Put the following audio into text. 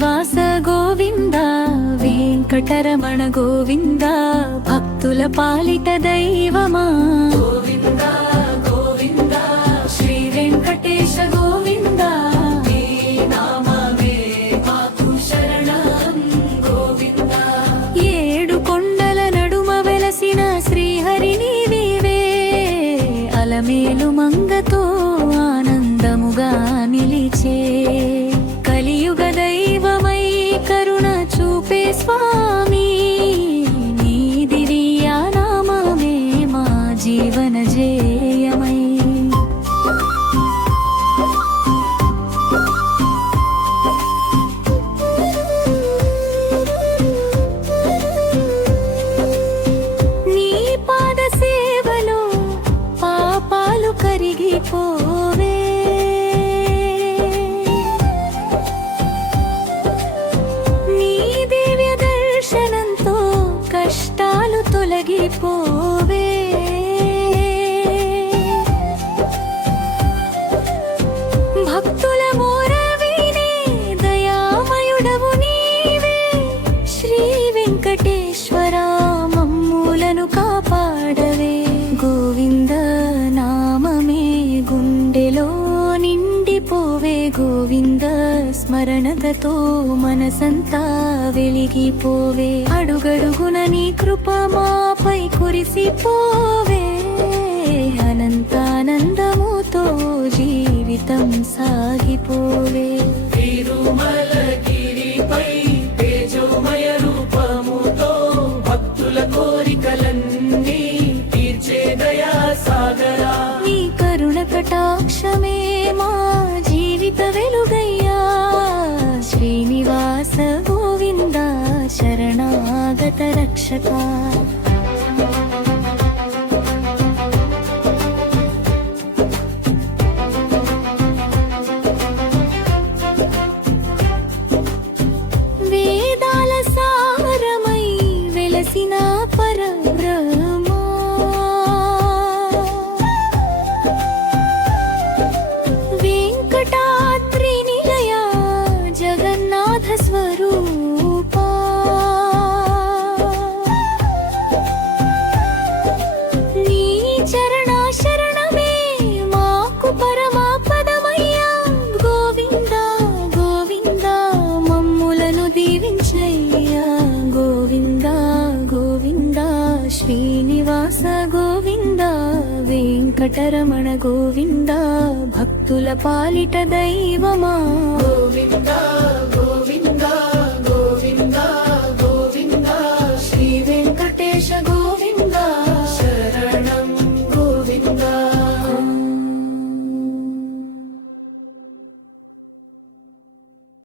శ్రీనివాస గోవింద వెంకటరమణ గోవింద భక్తుల పాలిట దైవమా గోవింద గోవింద శ్రీ వెంకటేశ గోవింద నీ నామమే మాకు శరణం గోవింద ఏడు కొండల నడుమ వెలసిన శ్రీహరి నీవే అలమేలు మంగతో ఆనందముగా నిలిచే కలియుగ దైవమై కరుణ చూపే స్వామి నీ దివ్య నామమే మా జీవన జేయమై నీ పాద సేవలో పాపాలు కరిగిపోవే కష్టాలు తొలగిపోవే భక్తుల మోర వినే దయామయుడవు నీవే శ్రీ వెంకటేశ్వర మమ్ములను కాపాడవే గోవింద నామమే గుండెలో నిండిపోవే గోవింద స్మరణతో మనసంతా వెలిగిపోవే అడుగడుగున నీ కృప మాపై కురిసిపోవే అనంతానందముతో జీవితం సాగిపోవే తిరుమలగిరిపై తేజోమయ రూపముతో భక్తుల కోరికలన్నీ తీర్చే దయా సాగరా నీ కరుణ కటాక్షమే మా జీవిత వెలుగయ్యా శ్రీనివాస గోవింద శరణాగత రక్షక వేదాల సారమై వెలసిన పరబ్రహ్మా వెంకటాద్రి నిలయ జగన్నాథ స్వరూపా నీ చరణ శరణమే మాకు పరమా పదమయ్యా గోవింద గోవింద మమ్ములను దీవించయ్యా గోవింద గోవింద శ్రీనివాస గోవింద వెంకటరమణ గోవింద భక్తుల పాలిట దైవమా గోవింద